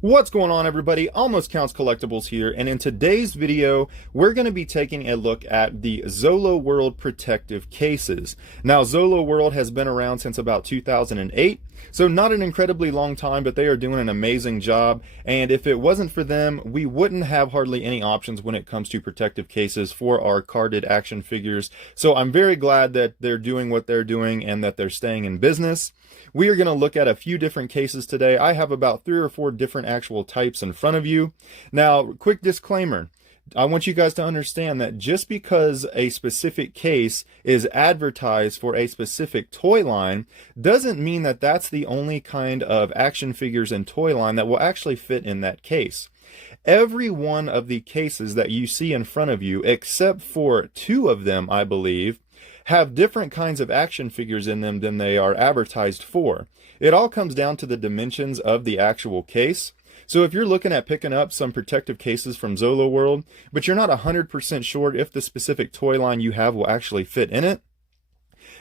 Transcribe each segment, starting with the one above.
What's going on, everybody? Almost Counts Collectibles here, and in today's video we're going to be taking a look at the Zoloworld Protective cases. Now, Zoloworld has been around since about 2008, so not an incredibly long time, but they are doing an amazing job, and if it wasn't for them, we wouldn't have hardly any options when it comes to protective cases for our carded action figures. So I'm very glad that they're doing what they're doing and that they're staying in business. We are going to look at a few different cases today. I have about 3 or 4 different actual types in front of you. Now, quick disclaimer. I want you guys to understand that just because a specific case is advertised for a specific toy line doesn't mean that that's the only kind of action figures and toy line that will actually fit in that case. Every one of the cases that you see in front of you, except for 2 of them, I believe, have different kinds of action figures in them than they are advertised for. It all comes down to the dimensions of the actual case. So if you're looking at picking up some protective cases from Zoloworld, but you're not 100% sure if the specific toy line you have will actually fit in it,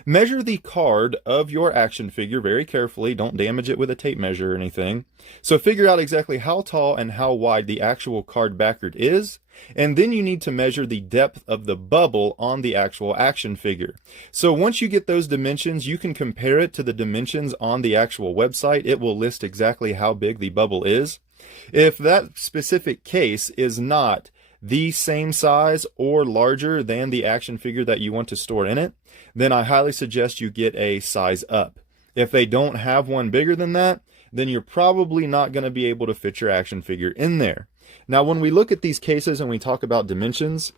measure the card of your action figure very carefully. Don't damage it with a tape measure or anything. So figure out exactly how tall and how wide the actual card backard is. And then you need to measure the depth of the bubble on the actual action figure. So once you get those dimensions, you can compare it to the dimensions on the actual website. It will list exactly how big the bubble is. If that specific case is not the same size or larger than the action figure that you want to store in it, then I highly suggest you get a size up. If they don't have one bigger than that, then you're probably not going to be able to fit your action figure in there. Now, when we look at these cases and we talk about dimensions,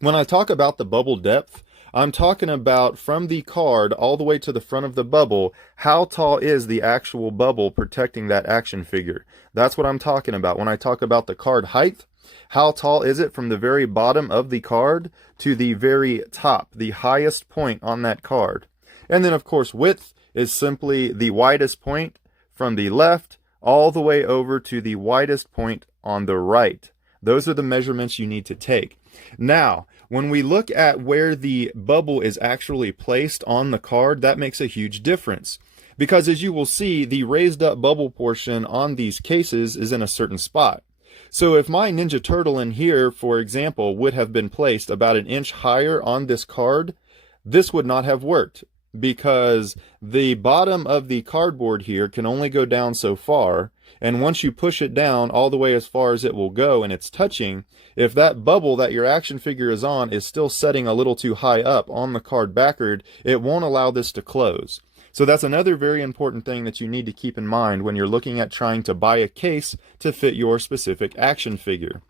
when I talk about the bubble depth, I'm talking about from the card all the way to the front of the bubble, how tall is the actual bubble protecting that action figure? That's what I'm talking about. When I talk about the card height, how tall is it from the very bottom of the card to the very top, the highest point on that card? And then, of course, width is simply the widest point from the left all the way over to the widest point on the right. Those are the measurements you need to take. Now, when we look at where the bubble is actually placed on the card, that makes a huge difference. Because as you will see, the raised up bubble portion on these cases is in a certain spot. So if my Ninja Turtle in here, for example, would have been placed about an inch higher on this card, this would not have worked, because the bottom of the cardboard here can only go down so far, and once you push it down all the way as far as it will go and it's touching, if that bubble that your action figure is on is still setting a little too high up on the card backard, it won't allow this to close. So that's another very important thing that you need to keep in mind when you're looking at trying to buy a case to fit your specific action figure.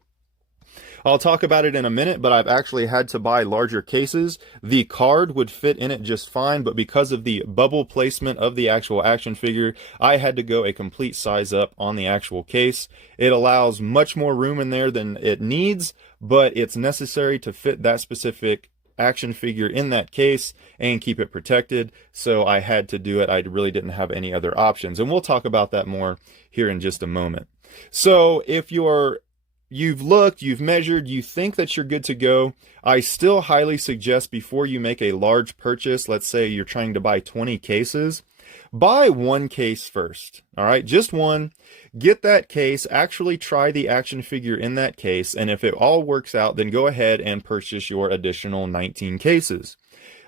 I'll talk about it in a minute, but I've actually had to buy larger cases. The card would fit in it just fine, but because of the bubble placement of the actual action figure, I had to go a complete size up on the actual case. It allows much more room in there than it needs, but it's necessary to fit that specific action figure in that case and keep it protected. So I had to do it. I really didn't have any other options. And we'll talk about that more here in just a moment. So if you've looked, you've measured, you think that you're good to go, I still highly suggest before you make a large purchase, let's say you're trying to buy 20 cases, buy one case first. All right, just one. Get that case, actually try the action figure in that case, and if it all works out, then go ahead and purchase your additional 19 cases.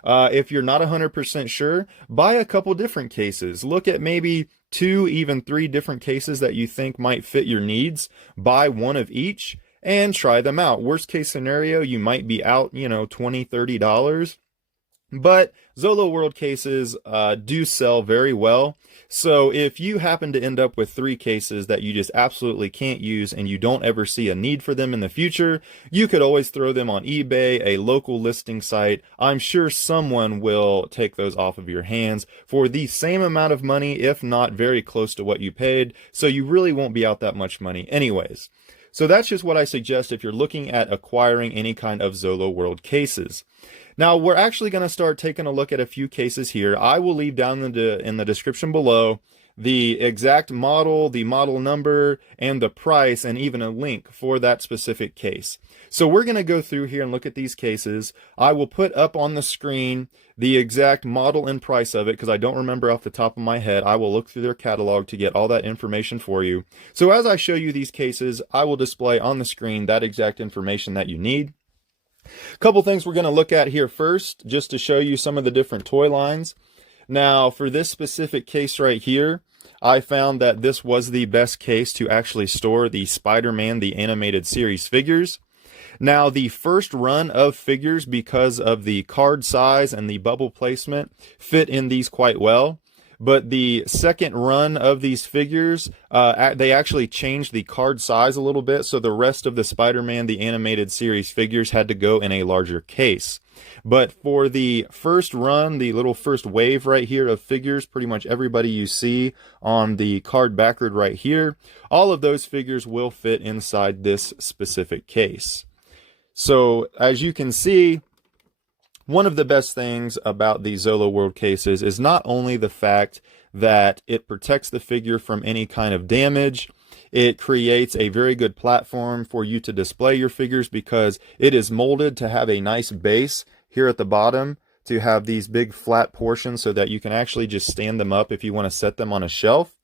If you're not 100% sure, buy a couple different cases. Look at maybe 2, even 3 different cases that you think might fit your needs. Buy one of each and try them out. Worst case scenario, you might be out, $20, $30. But Zoloworld cases do sell very well. So if you happen to end up with 3 cases that you just absolutely can't use and you don't ever see a need for them in the future, you could always throw them on eBay, a local listing site. I'm sure someone will take those off of your hands for the same amount of money, if not very close to what you paid. So you really won't be out that much money anyways. So that's just what I suggest if you're looking at acquiring any kind of Zoloworld cases. Now, we're actually going to start taking a look at a few cases here. I will leave down in the description below the exact model, the model number, and the price, and even a link for that specific case. So we're going to go through here and look at these cases. I will put up on the screen the exact model and price of it because I don't remember off the top of my head. I will look through their catalog to get all that information for you. So as I show you these cases, I will display on the screen that exact information that you need. A couple things we're going to look at here first, just to show you some of the different toy lines. Now, for this specific case right here, I found that this was the best case to actually store the Spider-Man, the animated series figures. Now, the first run of figures, because of the card size and the bubble placement, fit in these quite well. But the second run of these figures, they actually changed the card size a little bit, so the rest of the Spider-Man, the animated series figures had to go in a larger case. But for the first run, the little first wave right here of figures, pretty much everybody you see on the card backward right here, all of those figures will fit inside this specific case. So as you can see, one of the best things about the Zoloworld cases is not only the fact that it protects the figure from any kind of damage, it creates a very good platform for you to display your figures because it is molded to have a nice base here at the bottom to have these big flat portions so that you can actually just stand them up if you want to set them on a shelf.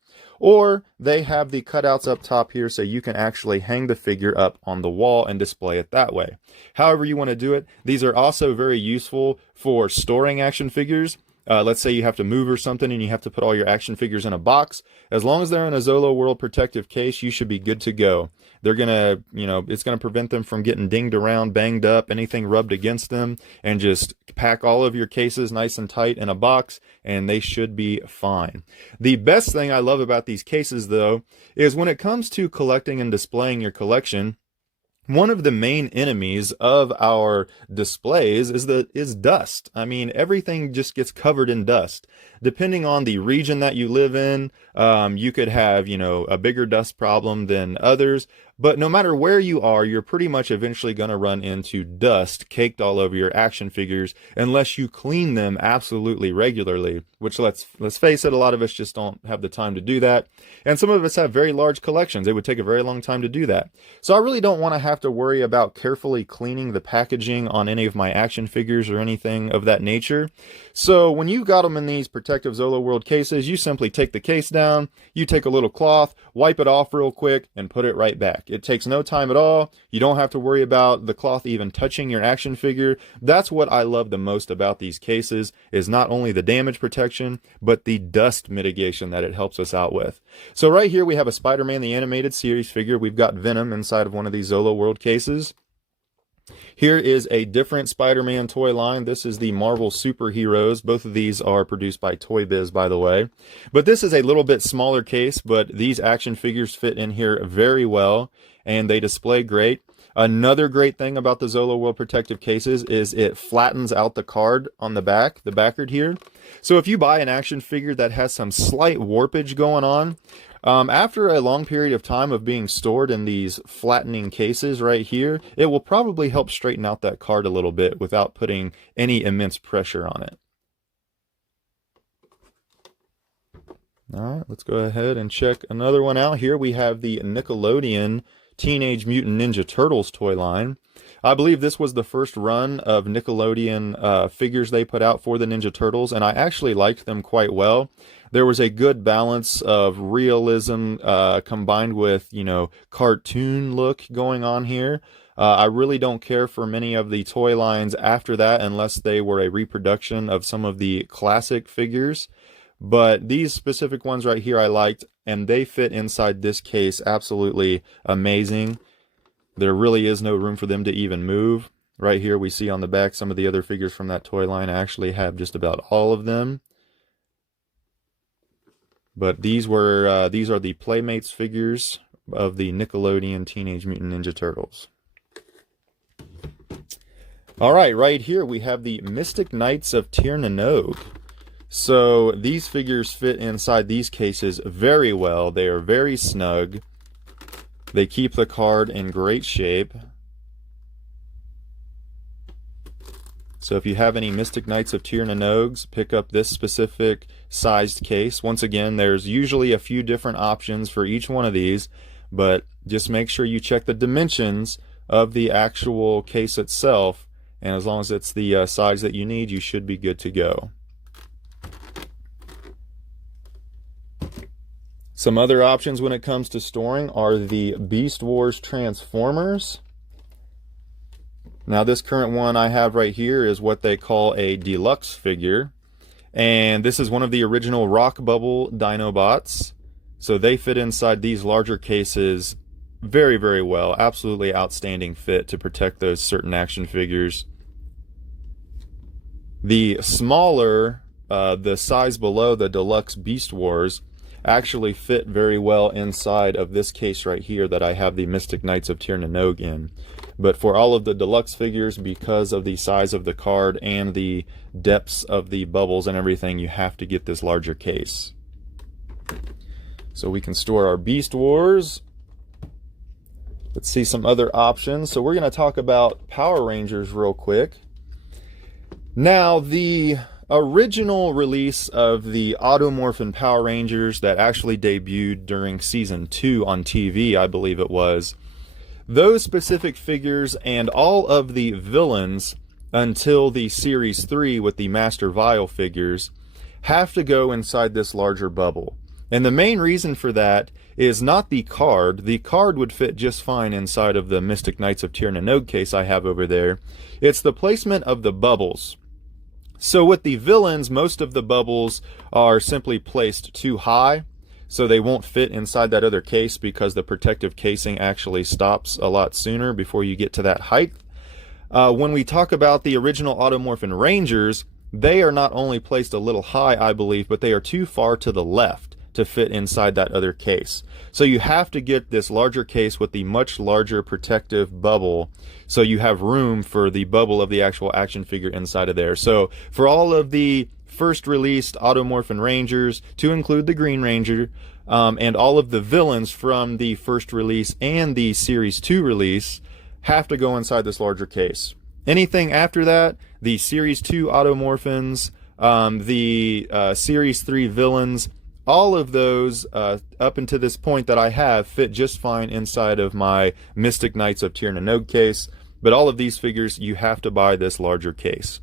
Or they have the cutouts up top here so you can actually hang the figure up on the wall and display it that way. However you want to do it, these are also very useful for storing action figures. Let's say you have to move or something and you have to put all your action figures in a box. As long as they're in a Zoloworld Protective case, you should be good to go. They're gonna, it's gonna prevent them from getting dinged around, banged up, anything rubbed against them, and just pack all of your cases nice and tight in a box, and they should be fine. The best thing I love about these cases, though, is when it comes to collecting and displaying your collection, one of the main enemies of our displays is dust. I mean, everything just gets covered in dust. Depending on the region that you live in, you could have, a bigger dust problem than others. But no matter where you are, you're pretty much eventually going to run into dust caked all over your action figures unless you clean them absolutely regularly, which let's face it, a lot of us just don't have the time to do that. And some of us have very large collections. It would take a very long time to do that. So I really don't want to have to worry about carefully cleaning the packaging on any of my action figures or anything of that nature. So when you've got them in these protective Zoloworld cases, you simply take the case down, you take a little cloth, wipe it off real quick, and put it right back. It takes no time at all. You don't have to worry about the cloth even touching your action figure. That's what I love the most about these cases, is not only the damage protection, but the dust mitigation that it helps us out with. So right here we have a Spider-Man the Animated Series figure. We've got Venom inside of one of these Zoloworld cases. Here is a different Spider-Man toy line. This is the Marvel Superheroes. Both of these are produced by Toy Biz, by the way. But this is a little bit smaller case, but these action figures fit in here very well, and they display great. Another great thing about the Zoloworld Protective cases is it flattens out the card on the back, the backard here. So if you buy an action figure that has some slight warpage going on, after a long period of time of being stored in these flattening cases right here, it will probably help straighten out that card a little bit without putting any immense pressure on it. All right, let's go ahead and check another one out. Here we have the Nickelodeon Teenage Mutant Ninja Turtles toy line. I believe this was the first run of Nickelodeon figures they put out for the Ninja Turtles, and I actually liked them quite well. There was a good balance of realism combined with, cartoon look going on here. I really don't care for many of the toy lines after that unless they were a reproduction of some of the classic figures. But these specific ones right here I liked, and they fit inside this case absolutely amazing. There really is no room for them to even move. Right here we see on the back some of the other figures from that toy line. I actually have just about all of them. But these are the Playmates figures of the Nickelodeon Teenage Mutant Ninja Turtles. Alright, right here we have the Mystic Knights of Tir na Nog. So these figures fit inside these cases very well. They are very snug. They keep the card in great shape. So if you have any Mystic Knights of Tir na Nogs, pick up this specific sized case. Once again, there's usually a few different options for each one of these, but just make sure you check the dimensions of the actual case itself, and as long as it's the size that you need, you should be good to go. Some other options when it comes to storing are the Beast Wars Transformers. Now this current one I have right here is what they call a deluxe figure, and this is one of the original Rock Bubble Dinobots. So they fit inside these larger cases very, very well. Absolutely outstanding fit to protect those certain action figures. The smaller, the size below the deluxe Beast Wars, actually fit very well inside of this case right here that I have the Mystic Knights of Tir na Nog in. But for all of the deluxe figures, because of the size of the card and the depths of the bubbles and everything, you have to get this larger case. So we can store our Beast Wars. Let's see some other options. So we're going to talk about Power Rangers real quick. Now, the original release of the Automorphin Power Rangers that actually debuted during Season 2 on TV, I believe it was, those specific figures and all of the villains until the Series 3 with the Master Vial figures have to go inside this larger bubble. And the main reason for that is not the card. The card would fit just fine inside of the Mystic Knights of Tir na Nog case I have over there. It's the placement of the bubbles. So with the villains, most of the bubbles are simply placed too high, so they won't fit inside that other case because the protective casing actually stops a lot sooner before you get to that height. When we talk about the original Automorphin Rangers, they are not only placed a little high, I believe, but they are too far to the left to fit inside that other case. So you have to get this larger case with the much larger protective bubble, so you have room for the bubble of the actual action figure inside of there. So for all of the first released Automorphin Rangers, to include the Green Ranger, and all of the villains from the first release and the Series 2 release have to go inside this larger case. Anything after that, the Series 2 Automorphins, the Series 3 villains, all of those up until this point that I have fit just fine inside of my Mystic Knights of Tir na Nog case, but all of these figures you have to buy this larger case.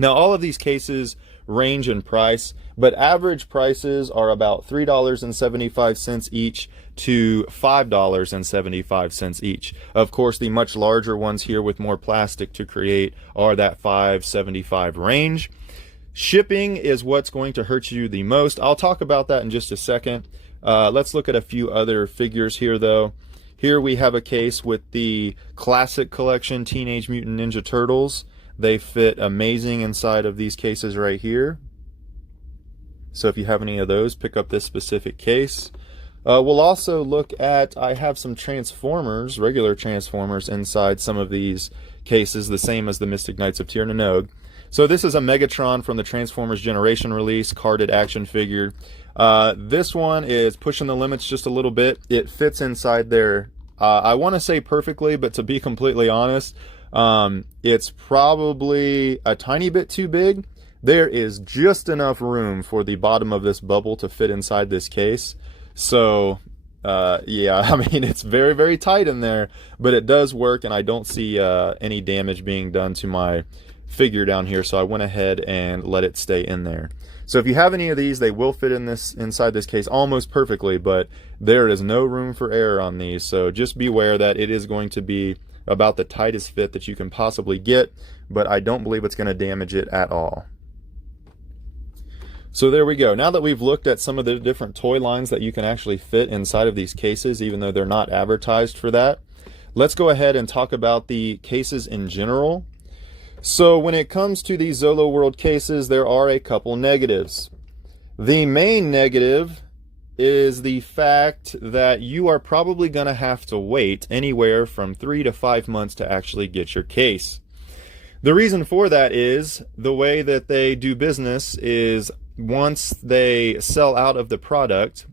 Now all of these cases range in price, but average prices are about $3.75 each to $5.75 each. Of course, the much larger ones here with more plastic to create are that $5.75 range. Shipping is what's going to hurt you the most. I'll talk about that in just a second. Let's look at a few other figures here though. Here we have a case with the Classic Collection Teenage Mutant Ninja Turtles. They fit amazing inside of these cases right here. So if you have any of those, pick up this specific case. We'll also look at, I have some Transformers, regular Transformers inside some of these cases, the same as the Mystic Knights of Tir na Nog. So this is a Megatron from the Transformers Generation release, carded action figure. This one is pushing the limits just a little bit. It fits inside there, I want to say perfectly, but to be completely honest, it's probably a tiny bit too big. There is just enough room for the bottom of this bubble to fit inside this case. So yeah, I mean, it's very, very tight in there, but it does work, and I don't see any damage being done to my figure down here, so I went ahead and let it stay in there. So if you have any of these, they will fit in inside this case almost perfectly, but there is no room for error on these, so just beware that it is going to be about the tightest fit that you can possibly get, but I don't believe it's going to damage it at all. So there we go. Now that we've looked at some of the different toy lines that you can actually fit inside of these cases, even though they're not advertised for that, let's go ahead and talk about the cases in general. So when it comes to these Zoloworld cases, there are a couple negatives. The main negative is the fact that you are probably going to have to wait anywhere from 3 to 5 months to actually get your case. The reason for that is the way that they do business is once they sell out of the product,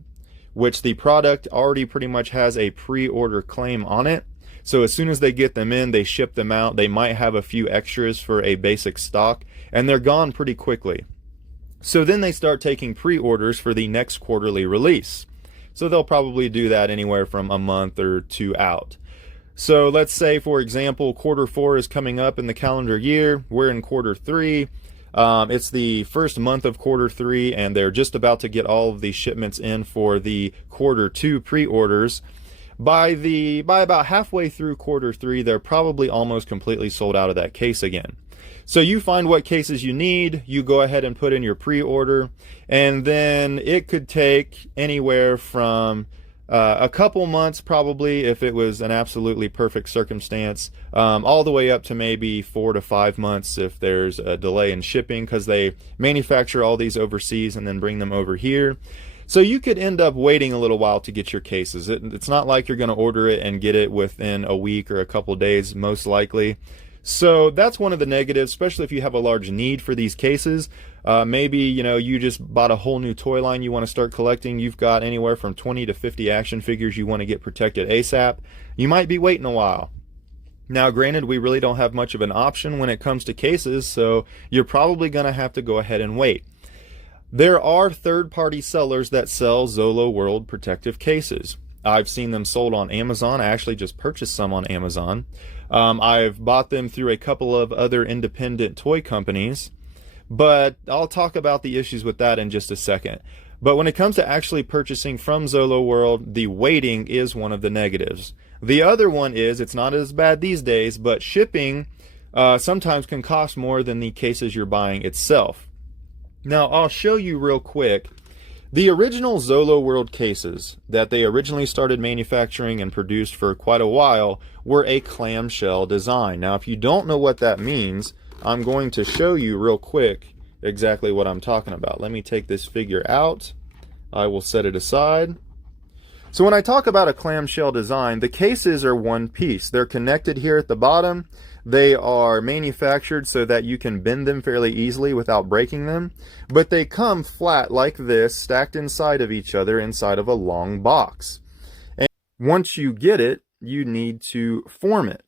which the product already pretty much has a pre-order claim on it, So as soon as they get them in, they ship them out. They might have a few extras for a basic stock, and they're gone pretty quickly. So then they start taking pre-orders for the next quarterly release. So they'll probably do that anywhere from a month or two out. So let's say, for example, quarter 4 is coming up in the calendar year. We're in quarter 3. It's the first month of quarter 3, and they're just about to get all of the shipments in for the quarter 2 pre-orders. By about halfway through quarter 3, they're probably almost completely sold out of that case again. So you find what cases you need, you go ahead and put in your pre-order, and then it could take anywhere from a couple months, probably, if it was an absolutely perfect circumstance, all the way up to maybe 4 to 5 months if there's a delay in shipping, because they manufacture all these overseas and then bring them over here. So you could end up waiting a little while to get your cases. It's not like you're going to order it and get it within a week or a couple days, most likely. So that's one of the negatives, especially if you have a large need for these cases. Maybe, you just bought a whole new toy line you want to start collecting. You've got anywhere from 20 to 50 action figures you want to get protected ASAP. You might be waiting a while. Now, granted, we really don't have much of an option when it comes to cases, so you're probably going to have to go ahead and wait. There are third-party sellers that sell Zoloworld Protective cases. I've seen them sold on Amazon. I actually just purchased some on Amazon. I've bought them through a couple of other independent toy companies, but I'll talk about the issues with that in just a second. But when it comes to actually purchasing from Zoloworld, the waiting is one of the negatives. The other one is, it's not as bad these days, but shipping sometimes can cost more than the cases you're buying itself. Now, I'll show you real quick. The original Zoloworld cases that they originally started manufacturing and produced for quite a while were a clamshell design. Now, if you don't know what that means, I'm going to show you real quick exactly what I'm talking about. Let me take this figure out. I will set it aside. So when I talk about a clamshell design, the cases are one piece. They're connected here at the bottom. They are manufactured so that you can bend them fairly easily without breaking them, but they come flat like this, stacked inside of each other inside of a long box. And once you get it, you need to form it.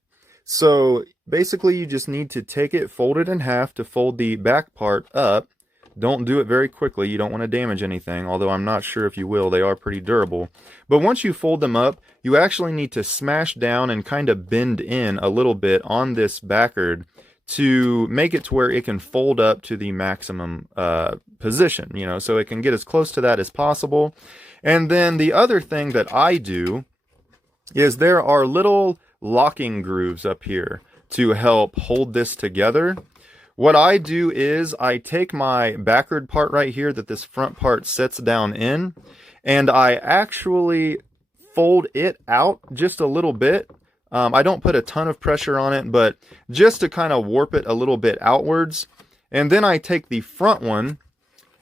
So basically you just need to take it, fold it in half to fold the back part up. Don't do it very quickly. You don't want to damage anything, although I'm not sure if you will. They are pretty durable. But once you fold them up, you actually need to smash down and kind of bend in a little bit on this backard to make it to where it can fold up to the maximum position, so it can get as close to that as possible. And then the other thing that I do is there are little locking grooves up here to help hold this together. What I do is I take my backard part right here that this front part sets down in, and I actually fold it out just a little bit. I don't put a ton of pressure on it, but just to kind of warp it a little bit outwards. And then I take the front one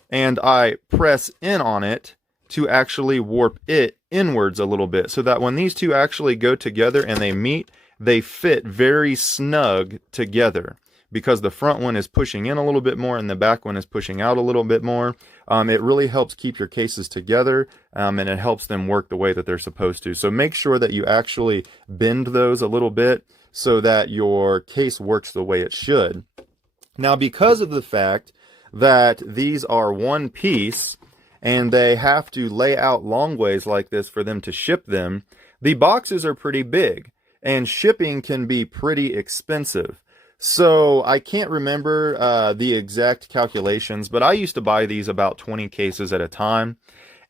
and I press in on it to actually warp it inwards a little bit, so that when these two actually go together and they meet, they fit very snug together, because the front one is pushing in a little bit more and the back one is pushing out a little bit more. It really helps keep your cases together, and it helps them work the way that they're supposed to. So make sure that you actually bend those a little bit so that your case works the way it should. Now, because of the fact that these are one piece and they have to lay out long ways like this for them to ship them, the boxes are pretty big and shipping can be pretty expensive. So I can't remember the exact calculations, but I used to buy these about 20 cases at a time,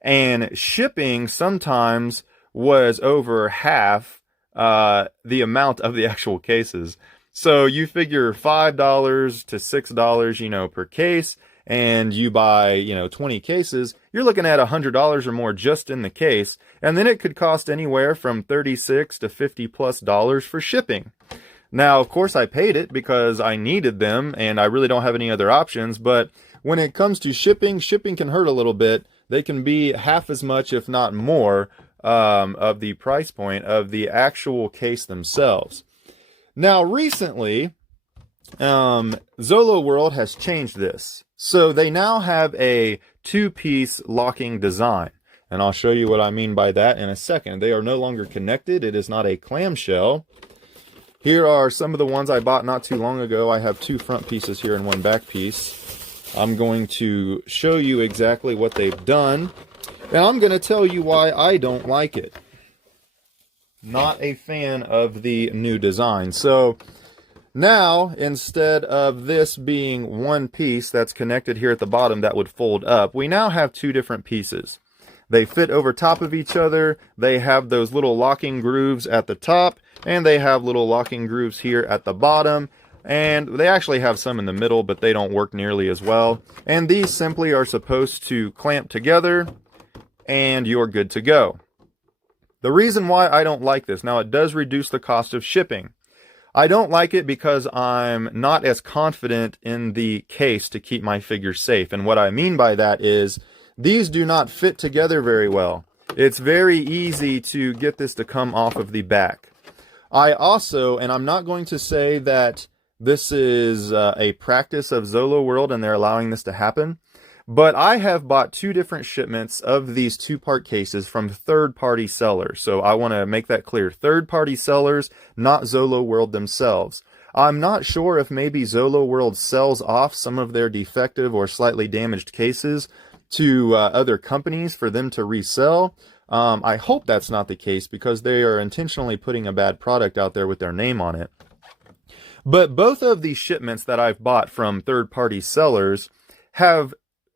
and shipping sometimes was over half the amount of the actual cases. So you figure $5 to $6, per case, and you buy, 20 cases, you're looking at $100 or more just in the case, and then it could cost anywhere from $36 to $50+ for shipping. Now, of course, I paid it because I needed them and I really don't have any other options. But when it comes to shipping can hurt a little bit. They can be half as much, if not more, of the price point of the actual case themselves. Now, recently, Zoloworld has changed this. So they now have a two-piece locking design. And I'll show you what I mean by that in a second. They are no longer connected. It is not a clamshell. Here are some of the ones I bought not too long ago. I have 2 front pieces here and 1 back piece. I'm going to show you exactly what they've done. And I'm going to tell you why I don't like it. Not a fan of the new design. So now, instead of this being 1 piece that's connected here at the bottom that would fold up, we now have 2 different pieces. They fit over top of each other. They have those little locking grooves at the top, and they have little locking grooves here at the bottom. And they actually have some in the middle, but they don't work nearly as well. And these simply are supposed to clamp together, and you're good to go. The reason why I don't like this, now it does reduce the cost of shipping. I don't like it because I'm not as confident in the case to keep my figure safe. And what I mean by that is, these do not fit together very well. It's very easy to get this to come off of the back. I also, and I'm not going to say that this is a practice of Zoloworld and they're allowing this to happen, but I have bought 2 different shipments of these 2-part cases from third-party sellers. So I want to make that clear. Third-party sellers, not Zoloworld themselves. I'm not sure if maybe Zoloworld sells off some of their defective or slightly damaged cases to other companies for them to resell. I hope that's not the case because they are intentionally putting a bad product out there with their name on it. But both of these shipments that I've bought from third-party sellers have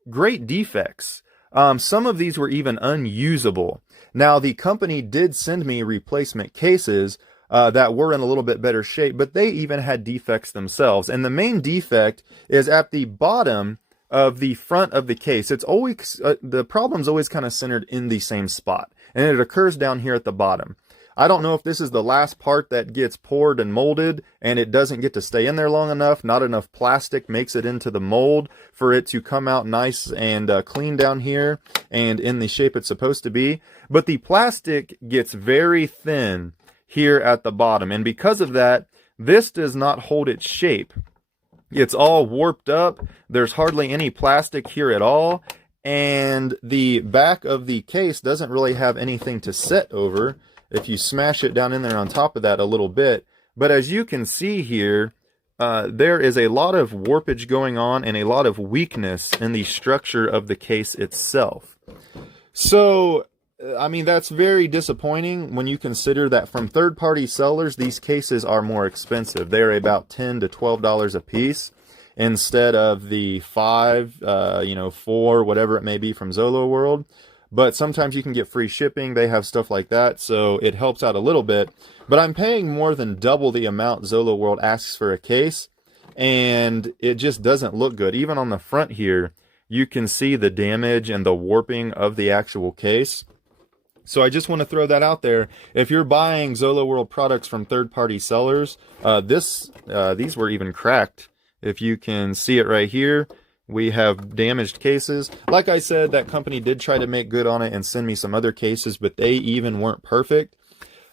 great defects. Some of these were even unusable. Now, the company did send me replacement cases that were in a little bit better shape, but they even had defects themselves. And the main defect is at the bottom of the front of the case. It's always the problem's always kind of centered in the same spot, and it occurs down here at the bottom. I don't know if this is the last part that gets poured and molded and it doesn't get to stay in there long enough. Not enough plastic makes it into the mold for it to come out nice and clean down here and in the shape it's supposed to be. But the plastic gets very thin here at the bottom, and because of that, this does not hold its shape. It's all warped up. There's hardly any plastic here at all. And the back of the case doesn't really have anything to set over if you smash it down in there on top of that a little bit. But as you can see here, there is a lot of warpage going on and a lot of weakness in the structure of the case itself. So, I mean, that's very disappointing when you consider that from third-party sellers, these cases are more expensive. They're about $10 to $12 a piece instead of the $5, 4, whatever it may be from Zoloworld. But sometimes you can get free shipping. They have stuff like that, so it helps out a little bit. But I'm paying more than double the amount Zoloworld asks for a case, and it just doesn't look good. Even on the front here, you can see the damage and the warping of the actual case. So I just want to throw that out there. If you're buying Zoloworld products from third-party sellers, these were even cracked. If you can see it right here, we have damaged cases. Like I said, that company did try to make good on it and send me some other cases, but they even weren't perfect.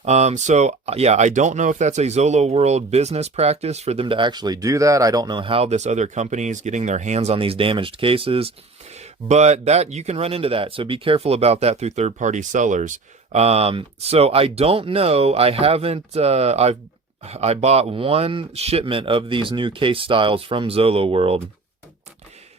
So yeah, I don't know if that's a Zoloworld business practice for them to actually do that. I don't know how this other company is getting their hands on these damaged cases. But that you can run into that, so be careful about that through third-party sellers. So I don't know. I haven't. I bought 1 shipment of these new case styles from Zoloworld,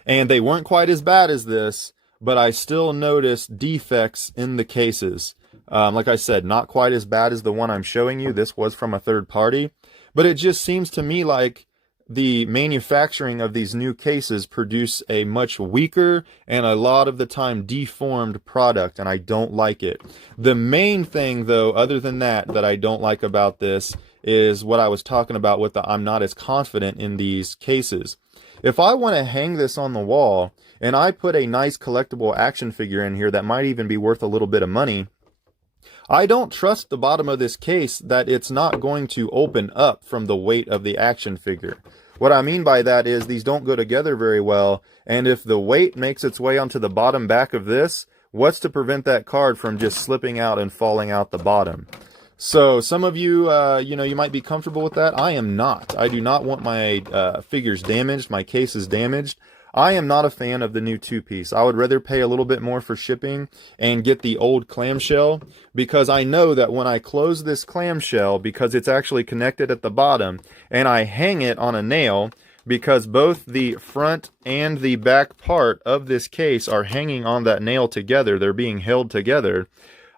and they weren't quite as bad as this, but I still noticed defects in the cases. Like I said, not quite as bad as the one I'm showing you. This was from a third party, but it just seems to me like the manufacturing of these new cases produce a much weaker and a lot of the time deformed product, and I don't like it. The main thing, though, other than that I don't like about this is what I was talking about with the I'm not as confident in these cases. If I want to hang this on the wall and I put a nice collectible action figure in here that might even be worth a little bit of money, I don't trust the bottom of this case that it's not going to open up from the weight of the action figure. What I mean by that is these don't go together very well, and if the weight makes its way onto the bottom back of this, what's to prevent that card from just slipping out and falling out the bottom? So some of you, you might be comfortable with that. I am not. I do not want my figures damaged, my cases damaged. I am not a fan of the new two-piece. I would rather pay a little bit more for shipping and get the old clamshell, because I know that when I close this clamshell, because it's actually connected at the bottom, and I hang it on a nail, because both the front and the back part of this case are hanging on that nail together, they're being held together,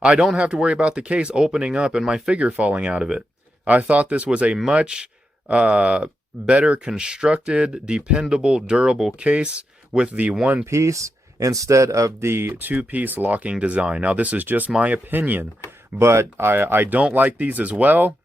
I don't have to worry about the case opening up and my figure falling out of it. I thought this was a much better constructed, dependable, durable case with the one piece instead of the two-piece locking design. Now, this is just my opinion, but I don't like these as well.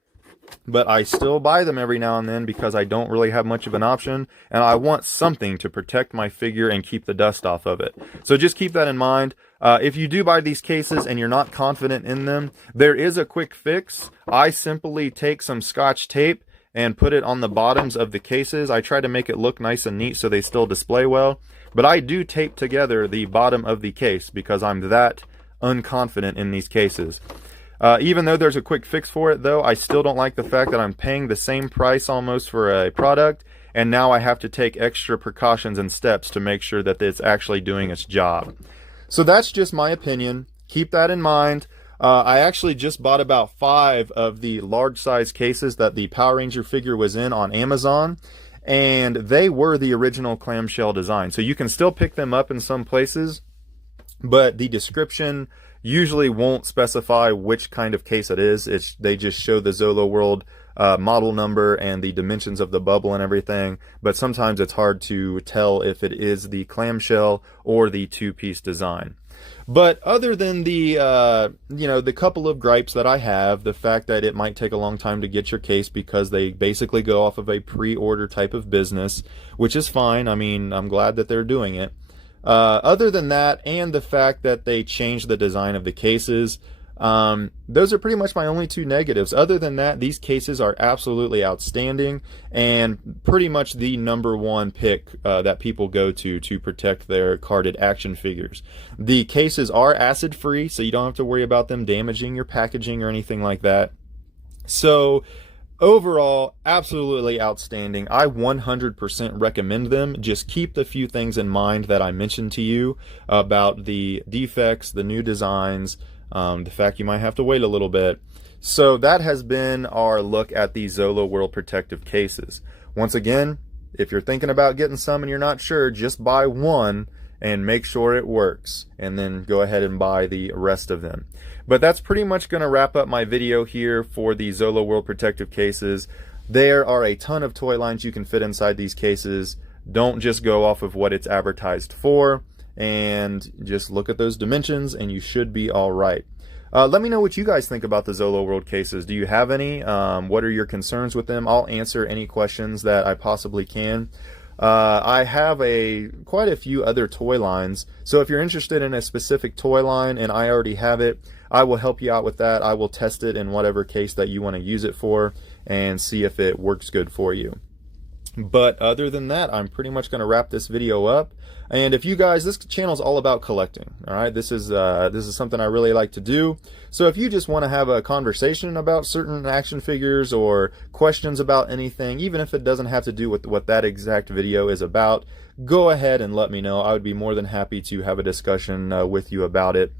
But I still buy them every now and then because I don't really have much of an option, and I want something to protect my figure and keep the dust off of it. So just keep that in mind. If you do buy these cases and you're not confident in them, there is a quick fix. I simply take some Scotch tape and put it on the bottoms of the cases. I try to make it look nice and neat so they still display well. But I do tape together the bottom of the case because I'm that unconfident in these cases. Even though there's a quick fix for it, though, I still don't like the fact that I'm paying the same price almost for a product, and now I have to take extra precautions and steps to make sure that it's actually doing its job. So that's just my opinion. Keep that in mind. I actually just bought about 5 of the large size cases that the Power Ranger figure was in on Amazon, and they were the original clamshell design. So you can still pick them up in some places, but the description usually won't specify which kind of case it is. They just show the Zoloworld model number and the dimensions of the bubble and everything, but sometimes it's hard to tell if it is the clamshell or the two-piece design. But other than the the couple of gripes that I have, the fact that it might take a long time to get your case because they basically go off of a pre-order type of business, which is fine. I mean, I'm glad that they're doing it. Other than that, and the fact that they changed the design of the cases, those are pretty much my only 2 negatives. Other than that, these cases are absolutely outstanding and pretty much the #1 pick that people go to protect their carded action figures. The cases are acid free, so you don't have to worry about them damaging your packaging or anything like that. So overall, absolutely outstanding. I 100% recommend them. Just keep the few things in mind that I mentioned to you about the defects, the new designs, the fact you might have to wait a little bit. So that has been our look at the Zoloworld Protective cases. Once again, if you're thinking about getting some and you're not sure, just buy one and make sure it works, and then go ahead and buy the rest of them. But that's pretty much going to wrap up my video here for the Zoloworld Protective cases. There are a ton of toy lines you can fit inside these cases. Don't just go off of what it's advertised for, and just look at those dimensions and you should be all right. Let me know what you guys think about the Zoloworld cases. Do you have any? What are your concerns with them? I'll answer any questions that I possibly can. I have quite a few other toy lines, so if you're interested in a specific toy line and I already have it, I will help you out with that. I will test it in whatever case that you want to use it for and see if it works good for you. But other than that, I'm pretty much going to wrap this video up. And if you guys, this channel is all about collecting. All right, this is something I really like to do. So if you just want to have a conversation about certain action figures or questions about anything, even if it doesn't have to do with what that exact video is about, go ahead and let me know. I would be more than happy to have a discussion with you about it.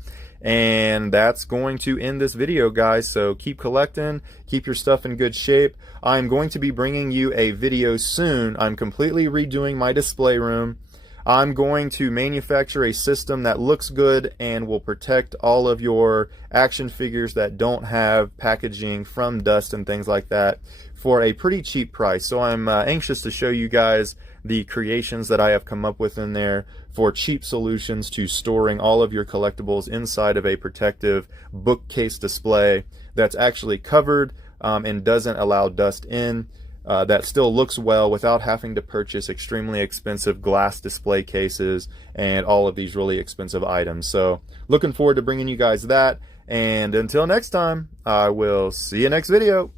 And that's going to end this video, guys. So keep collecting, keep your stuff in good shape. I'm going to be bringing you a video soon. I'm completely redoing my display room. I'm going to manufacture a system that looks good and will protect all of your action figures that don't have packaging from dust and things like that for a pretty cheap price. So I'm anxious to show you guys the creations that I have come up with in there for cheap solutions to storing all of your collectibles inside of a protective bookcase display that's actually covered and doesn't allow dust in. That still looks well without having to purchase extremely expensive glass display cases and all of these really expensive items. So looking forward to bringing you guys that, and until next time, I will see you next video.